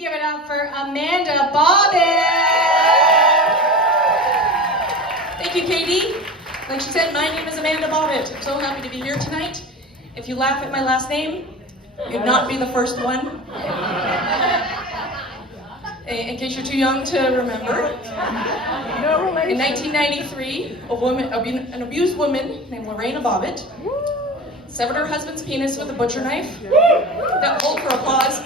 give it up for Amanda Bobbitt. Thank you, Katie. Like she said, my name is Amanda Bobbitt. I'm so happy to be here tonight. If you laugh at my last name, you'd not be the first one. In case you're too young to remember. In 1993, an abused woman named Lorena Bobbitt severed her husband's penis with a butcher knife. That hold for applause.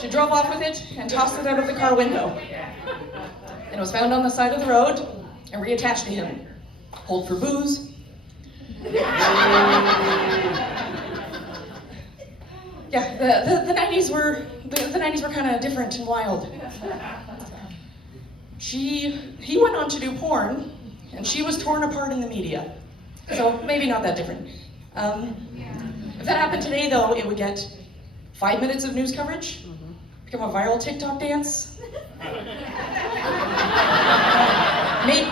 She drove off with it and tossed it out of the car window. And it was found on the side of the road and reattached to him. Hold for booze. Yeah, the 90s were kind of different and wild. He went on to do porn, and she was torn apart in the media. So maybe not that different. If that happened today, though, it would get 5 minutes of news coverage, become a viral TikTok dance,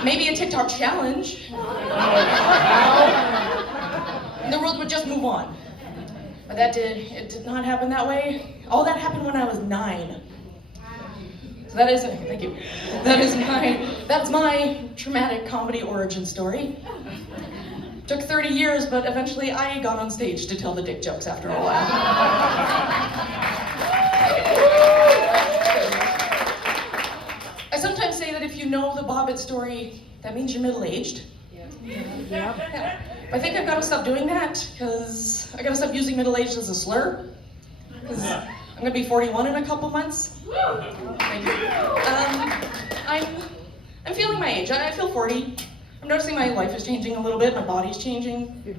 maybe a TikTok challenge, and the world would just move on. But it did not happen that way. All that happened when I was 9. So thank you. That's my traumatic comedy origin story. Took 30 years, but eventually I got on stage to tell the dick jokes after a while. I sometimes say that if you know the Bobbitt story, that means you're middle-aged. Yeah. I think I've got to stop doing that, because I got to stop using middle-aged as a slur. Because I'm going to be 41 in a couple months. Thank you. I'm feeling my age. I feel 40. I'm noticing my life is changing a little bit. My body's changing. You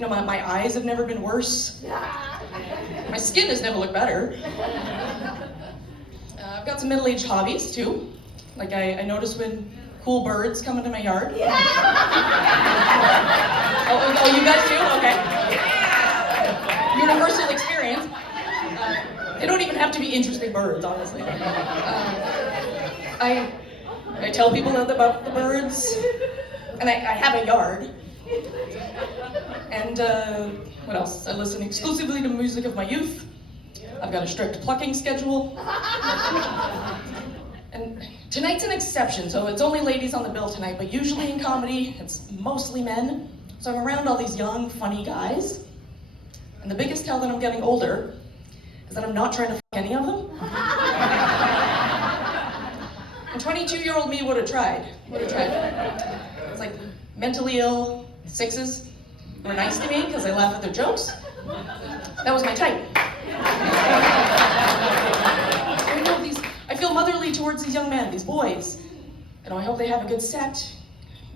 know, my eyes have never been worse. My skin has never looked better. I've got some middle-aged hobbies, too. Like I notice when cool birds come into my yard. Yeah. Oh, you guys too? Okay. Universal experience. They don't even have to be interesting birds, honestly. I tell people about the birds, and I have a yard. And what else? I listen exclusively to music of my youth. I've got a strict plucking schedule. And tonight's an exception, so it's only ladies on the bill tonight, but usually in comedy, it's mostly men. So I'm around all these young, funny guys. And the biggest tell that I'm getting older is that I'm not trying to fuck any of them. And 22-year-old me would have tried. It's like mentally ill, 6s were nice to me because I laugh at their jokes. That was my type. I feel motherly towards these young men, these boys. And I hope they have a good set,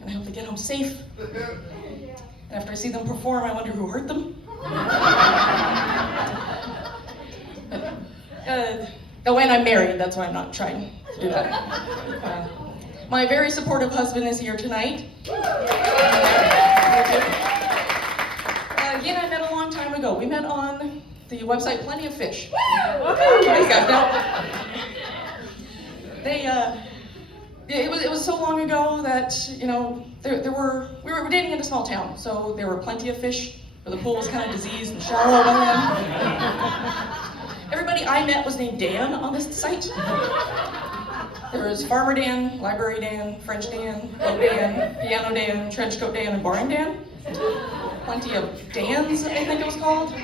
and I hope they get home safe. And after I see them perform, I wonder who hurt them. When I'm married, that's why I'm not trying to do that. My very supportive husband is here tonight. He and I met a long time ago. We met on the website Plenty of Fish. It was so long ago that, you know, we were dating in a small town, so there were plenty of fish, but the pool was kind of diseased and shallow by then. Everybody I met was named Dan on this site. There was Farmer Dan, Library Dan, French Dan, Boat Dan, Piano Dan, Trenchcoat Dan, and Boring Dan. Plenty of Dans, I think it was called.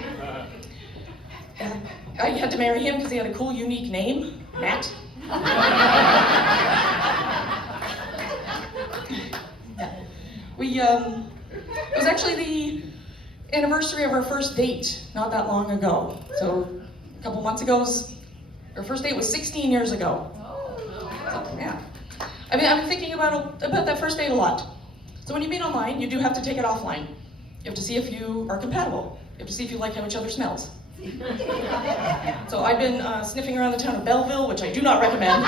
I had to marry him because he had a cool, unique name, Matt. It was actually the anniversary of our first date not that long ago. So a couple months ago, our first date was 16 years ago. So, yeah. I've been thinking about that first date a lot. So when you meet online, you do have to take it offline. You have to see if you are compatible. You have to see if you like how each other smells. So I've been sniffing around the town of Belleville, which I do not recommend.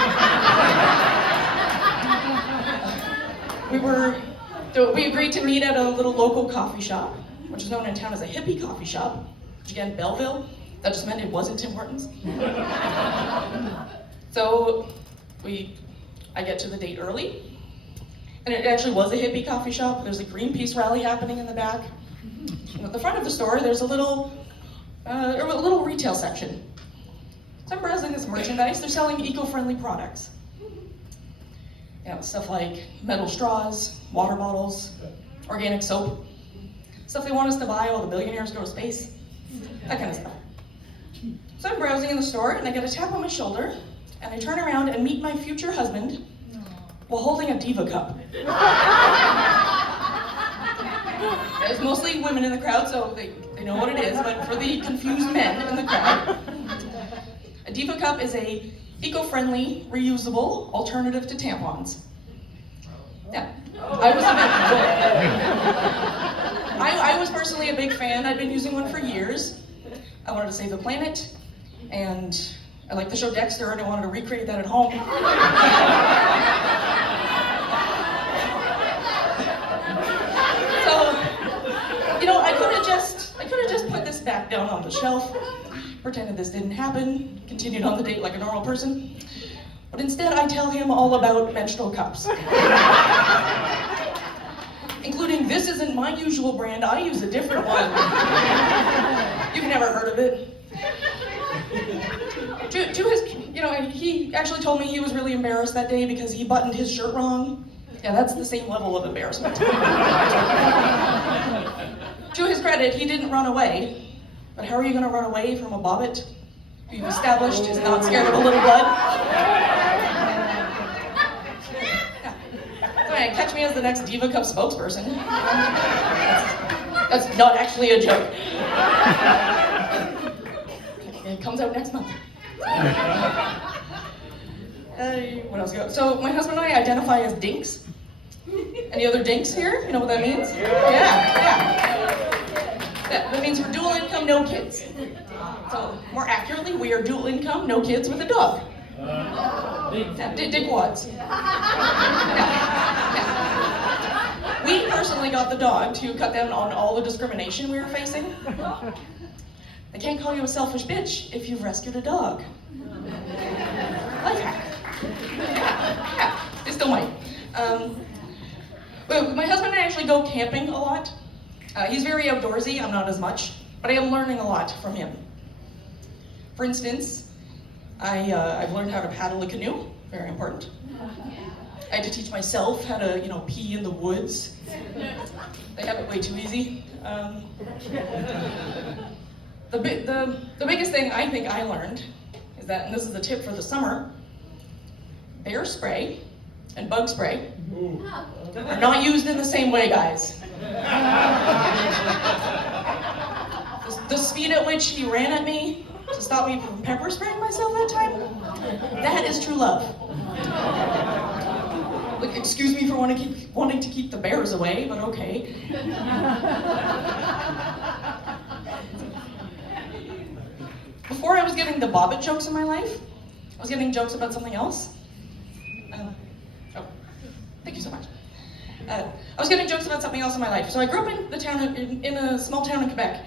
We agreed to meet at a little local coffee shop, which is known in town as a hippie coffee shop. Which again, Belleville, that just meant it wasn't Tim Hortons. So I get to the date early, and it actually was a hippie coffee shop. There's a Greenpeace rally happening in the back. And at the front of the store, there's a little retail section. So I'm browsing this merchandise. They're selling eco-friendly products. Stuff like metal straws, water bottles, organic soap, stuff they want us to buy while the billionaires go to space, that kind of stuff. So I'm browsing in the store and I get a tap on my shoulder and I turn around and meet my future husband while holding a Diva cup. There's mostly women in the crowd, so they know what it is, but for the confused men in the crowd, a Diva cup is a eco-friendly, reusable alternative to tampons. Yeah, I was personally a big fan. I'd been using one for years. I wanted to save the planet, and I like the show Dexter, and I wanted to recreate that at home. So, I could have just put this back down on the shelf, pretended this didn't happen, continued on the date like a normal person. But instead, I tell him all about menstrual cups. Including, this isn't my usual brand, I use a different one. You've never heard of it. To his, he actually told me he was really embarrassed that day because he buttoned his shirt wrong. Yeah, that's the same level of embarrassment. To his credit, he didn't run away. But how are you going to run away from a Bobbitt who you've established is not scared of a little blood? Yeah. Catch me as the next Diva Cup spokesperson. That's not actually a joke. It comes out next month. What else? So my husband and I identify as dinks. Any other dinks here? You know what that means? Yeah. That means we're dual income, no kids. So more accurately, we are dual income, no kids with a dog. Dickwads. Yeah. We personally got the dog to cut down on all the discrimination we were facing. They can't call you a selfish bitch if you've rescued a dog. Life hack. Yeah, they still might. But my husband and I actually go camping a lot. He's very outdoorsy, I'm not as much, but I am learning a lot from him. For instance, I've learned how to paddle a canoe, very important. I had to teach myself how to, pee in the woods. They have it way too easy. The biggest thing I think I learned is that, and this is a tip for the summer, bear spray and bug spray are not used in the same way, guys. The speed at which he ran at me to stop me from pepper spraying myself that time, that is true love. Like, excuse me for wanting to keep the bears away, but okay. Before I was getting the Bobbitt jokes in my life, I was getting jokes about something else. Thank you so much. I was getting jokes about something else in my life. So I grew up in a small town in Quebec,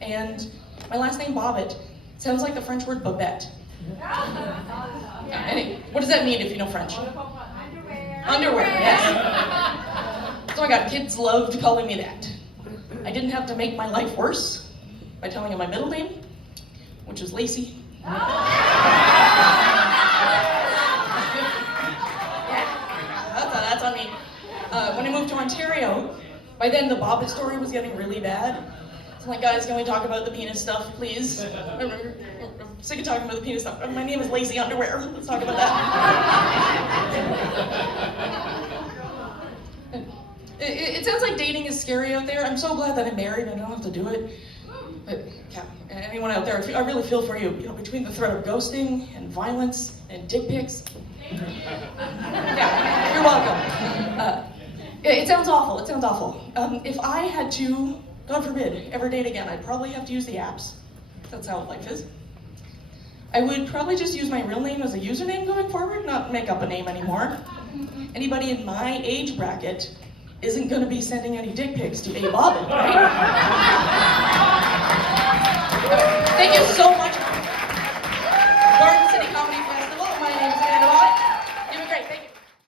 and my last name Bobbitt sounds like the French word Babette. What does that mean if you know French? Underwear, yes. So I got kids loved calling me that. I didn't have to make my life worse by telling them my middle name, which is Lacey. That's on me. When I moved to Ontario, by then the Bobbitt story was getting really bad. So I'm like, guys, can we talk about the penis stuff, please? I'm sick of talking about the penis stuff. My name is Lazy Underwear. Let's talk about that. It sounds like dating is scary out there. I'm so glad that I'm married. I don't have to do it. But yeah, anyone out there, I really feel for you. Between the threat of ghosting and violence and dick pics. Yeah, you're welcome. It sounds awful. It sounds awful. If I had to, God forbid, ever date again, I'd probably have to use the apps. That's how life is. I would probably just use my real name as a username going forward, not make up a name anymore. Anybody in my age bracket isn't going to be sending any dick pics to A. Bobbitt, right? Thank you so much.